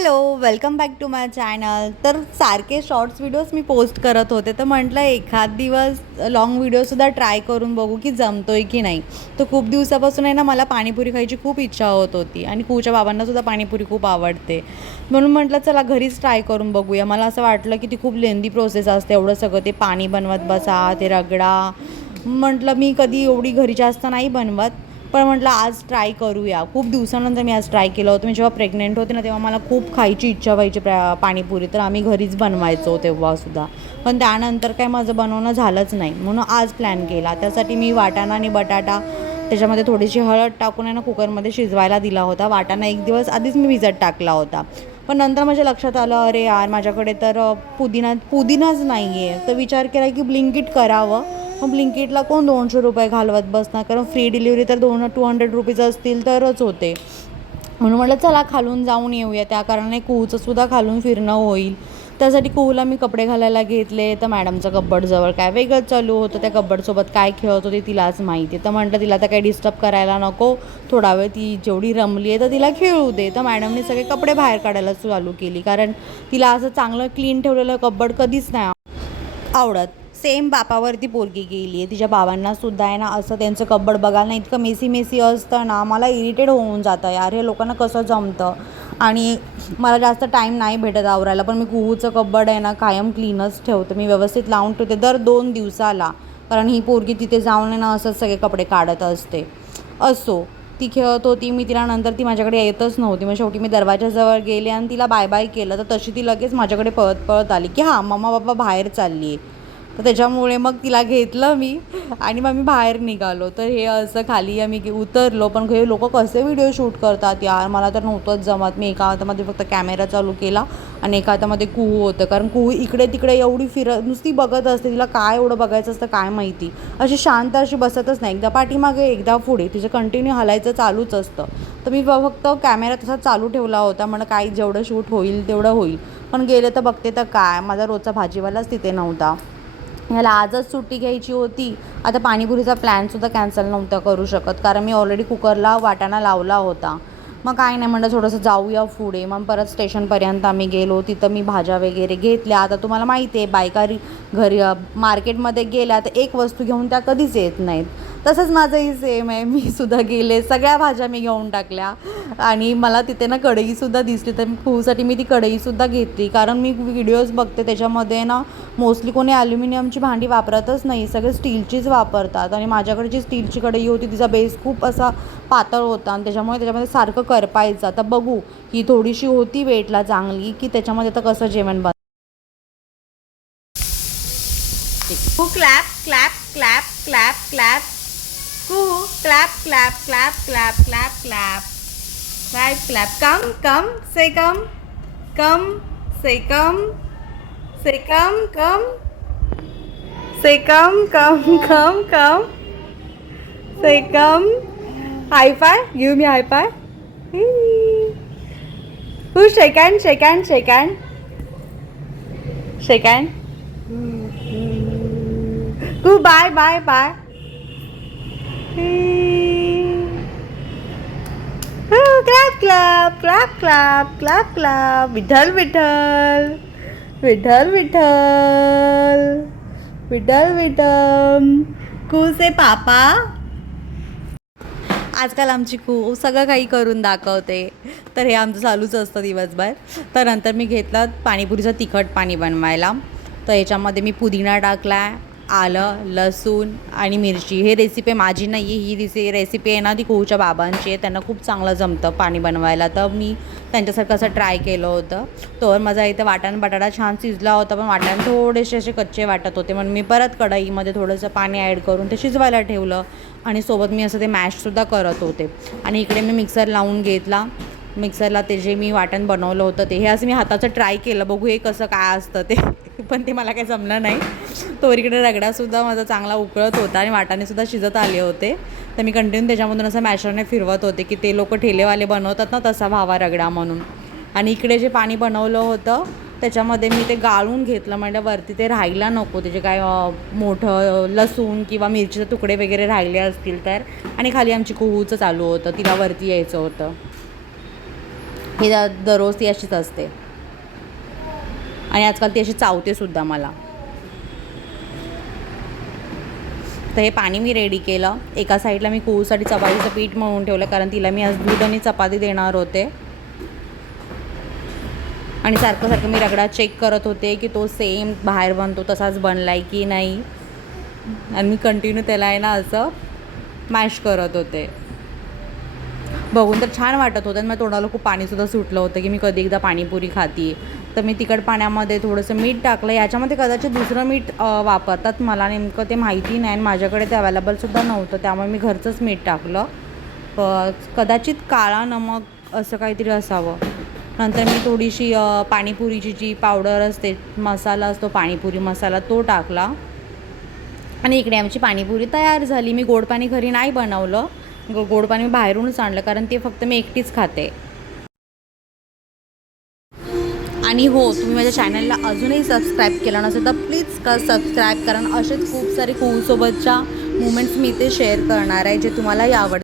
Hello welcome back to my channel. तर सारखे shorts videos मी post करत होते तर म्हटलं एखाद दिवस लाँग व्हिडिओसुद्धा ट्राय करून बघू की जमतो आहे की नाही. तर खूप दिवसापासून आहे ना मला पाणीपुरी खायची खूप इच्छा होत होती आणि खूच्या बाबांनासुद्धा पाणीपुरी खूप आवडते. म्हणून म्हटलं चला घरीच ट्राय करून बघूया. मला असं वाटलं की ती खूप लेंदी प्रोसेस असते एवढं सगळं ते पाणी बनवत बसा ते रगडा. म्हटलं मी कधी एवढी घरी जास्त नाही बनवत. पण म्हटलं आज ट्राय करूया. खूप दिवसानंतर मी आज ट्राय केलं होतं. मी जेव्हा प्रेग्नेंट होते ना तेव्हा मला खूप खायची इच्छा व्हायची प्रा पाणीपुरी. तर आम्ही घरीच बनवायचो तेव्हासुद्धा पण त्यानंतर काय माझं बनवणं झालंच नाही. म्हणून आज प्लॅन केला. त्यासाठी मी वाटाणा आणि बटाटा त्याच्यामध्ये थोडीशी हळद टाकून आहे ना कुकरमध्ये शिजवायला दिला होता. वाटाणा एक दिवस आधीच मी भिजत टाकला होता. पण नंतर माझ्या लक्षात आलं अरे यार माझ्याकडे तर पुदिना पुदिनाच नाही आहे तर विचार केला की ब्लिंकिट करावं. मग ब्लिंकिटला कोण दोनशे रुपये घालवत? बसणार कारण फ्री डिलिव्हरी तर दोन टू हंड्रेड रुपीज असतील तरच होते. म्हणून म्हटलं चला खालून जाऊन येऊया. त्या कारणाने कुहूचं सुद्धा खालून फिरणं होईल. त्यासाठी कुहूला मी कपडे घालायला घेतले. तर मॅडमचं कब्बडजवळ काय वेगळंच चालू होतं? त्या कब्बडसोबत काय खेळत होती तिलाच माहिती आहे. तर म्हटलं तिला तर काही डिस्टर्ब करायला नको. थोडा वेळ ती जेवढी रमली आहे तर तिला खेळू दे. तर मॅडमने सगळे कपडे बाहेर काढायला चालू केली. कारण तिला असं चांगलं क्लीन ठेवलेलं कब्बड कधीच नाही आवडत. सेम बापावरती पोरगी गेली आहे. तिच्या बाबांना सुद्धा आहे ना असं त्यांचं कब्बड बघायला ना इतकं मेसी मेसी असतं ना मला इरिटेट होऊन जातं यार हे लोकांना कसं जमतं? आणि मला जास्त टाईम नाही भेटत आवरायला पण मी कुहूचं कब्बड आहे ना कायम क्लीनच ठेवते. मी व्यवस्थित लावून ठेवते दर दोन दिवसाला. कारण ही पोरगी तिथे जाऊन आहे ना असंच सगळे कपडे काढत असते. असो ती खेळत होती मी तिला नंतर ती माझ्याकडे येतच नव्हती. मग शेवटी मी दरवाजाजवळ गेले आणि तिला बाय बाय केलं. तर तशी ती लगेच माझ्याकडे पळत पळत आली की हां मम्मा बाबा बाहेर चालली आहे. तर त्याच्यामुळे मग तिला घेतलं मी आणि मग मी बाहेर निघालो. तर हे असं खाली आम्ही उतरलो. पण हे लोक कसे व्हिडिओ शूट करतात यार? मला तर नव्हतंच जमत. मी एका हातामध्ये फक्त कॅमेरा चालू केला आणि एका हातामध्ये कुहू होतं. कारण कुहू इकडे तिकडे एवढी फिर नुसती बघत असते. तिला काय एवढं बघायचं असतं काय माहिती? अशी शांत अशी बसतच नाही. एकदा पाठीमागे एकदा पुढे. तिचं कंटिन्यू हलायचं चालूच असतं. तर मी फक्त कॅमेरा तसा चालू ठेवला होता. म्हणून काही जेवढं शूट होईल तेवढं होईल. पण गेले तर बघते तर काय? माझा रोजचा भाजीवालाच तिथे नव्हता. ह्याला आजच सुट्टी घ्यायची होती. आता पाणीपुरीचा प्लॅनसुद्धा कॅन्सल नव्हता करू शकत कारण मी ऑलरेडी कुकरला वाटाणा लावला होता. मग काय नाही म्हणलं थोडंसं जाऊया पुढे मग परत स्टेशनपर्यंत आम्ही गेलो. तिथं मी भाज्या वगैरे घेतल्या. आता तुम्हाला माहिती आहे बायका घरी मार्केटमध्ये गेल्या तर एक वस्तू घेऊन त्या कधीच येत नाहीत. तसंच माझंही सेम आहे. मी सुद्धा गेले. सगळ्या भाज्या मी घेऊन टाकल्या. आणि मला तिथे ना कढईसुद्धा दिसली. तर खूसाठी मी ती कढईसुद्धा घेतली. कारण मी व्हिडिओज बघते. त्याच्यामध्ये ना मोस्टली कोणी ॲल्युमिनियमची भांडी वापरतच नाही. सगळे स्टीलचीच वापरतात. आणि माझ्याकडे जी स्टीलची कढई होती. तिचा बेस खूप असा पातळ होता. आणि त्याच्यामुळे त्याच्यामध्ये सारखं करपायचं. आता बघू. ही थोडीशी होती वेटला चांगली की त्याच्यामध्ये आता कसं जेवण बन clap clap clap clap clap cú clap, clap, clap, clap, clap, clap. Right, clap. Come, come, say come. Come, say come. Say come, come. Say come, come, come, come. Say come. High five. Give me high five. Who shake hand, shake hand, shake hand. Shake hand. goodbye bye, bye, bye. Clap clap clap clap clap clap Vitthal Vitthal Vitthal Vitthal Vitthal Vitthal कुसे पापा. आजकाल आमची कू सगळं काही करून दाखवते. तर हे आमचं चालूच असतं दिवसभर. तर नंतर मी घेतलं पाणीपुरीचं तिखट पाणी बनवायला. तर याच्यामध्ये मी पुदिना टाकला आहे आलं लसूण आणि मिरची. हे रेसिपी माझी नाही आहे ही रेसि रेसिपी आहे ना ती कुहूच्या बाबांची आहे. त्यांना खूप चांगलं जमतं पाणी बनवायला. तर मी त्यांच्यासारखं असं ट्राय केलं होतं. तर माझा इथं वाटाण बटाटा छान शिजला होता पण वाटाण थोडेसे असे कच्चे वाटत होते. म्हणून मी परत कढईमध्ये थोडंसं पाणी ॲड करून ते शिजवायला ठेवलं. आणि सोबत मी असं ते मॅशसुद्धा करत होते. आणि इकडे मी मिक्सर लावून घेतला. मिक्सरला ते जे मी वाटण बनवलं होतं ते हे असं मी हाताचं ट्राय केलं. बघू हे कसं काय असतं ते. पण ते मला काही जमलं नाही. तो इकडे रगडासुद्धा माझा चांगला उकळत होता आणि वाटाणेसुद्धा शिजत आले होते. तर मी कंटिन्यू त्याच्यामधून असं मॅशरने फिरवत होते की ते लोक ठेलेवाले बनवतात ना तसा व्हावा रगडा म्हणून. आणि इकडे जे पाणी बनवलं होतं त्याच्यामध्ये मी ते गाळून घेतलं. म्हणजे वरती ते राहायला नको. त्याचे काय मोठं लसूण किंवा मिरचीचे तुकडे वगैरे राहिले असतील तर. आणि खाली आमची कुहूचं चालू होतं. तिला वरती यायचं होतं. हे दररोज ती अशीच असते. आणि आजकाल ती अशी चावते सुद्धा मला. तर हे पाणी मी रेडी केलं. एका साईडला मी कुळूसाठी चपातीचं पीठ मळून ठेवलं कारण तिला मी आज दूध आणि चपाती देणार होते. आणि सारखं सारखं मी रगडा चेक करत होते की तो सेम बाहेर बनतो तसाच बनला आहे की नाही. आणि मी कंटिन्यू त्याला आहे ना असं मॅश करत होते. बघून तर छान वाटत होतं आणि मग तोंडाला खूप पाणीसुद्धा सुटलं होतं की मी कधी एकदा पाणीपुरी खाती तर मी तिखट पाण्यामध्ये थोडंसं मीठ टाकलं. याच्यामध्ये कदाचित दुसरं मीठ वापरतात. मला नेमकं ते माहिती नाही आणि माझ्याकडे ते अवेलेबलसुद्धा नव्हतं. त्यामुळे मी घरचंच मीठ टाकलं. कदाचित काळा नमक असं काहीतरी असावं. नंतर मी थोडीशी पाणीपुरीची जी पावडर असते मसाला असतो पाणीपुरी मसाला तो टाकला. आणि इकडे आमची पाणीपुरी तयार झाली. मी गोड पाणी घरी नाही बनवलं. गोड पाणी बाहेरूनच आणलं. कारण ते फक्त मी एकटीच खाते. आणि हो तुम्ही माझ्या चॅनलला अजूनही सबस्क्राईब केलं नसेल तर प्लीज क सबस्क्राईब कारण असेच खूप सारे कुळसोबतच्या मुमेंट्स मी ते शेअर करणार आहे जे तुम्हालाही आवड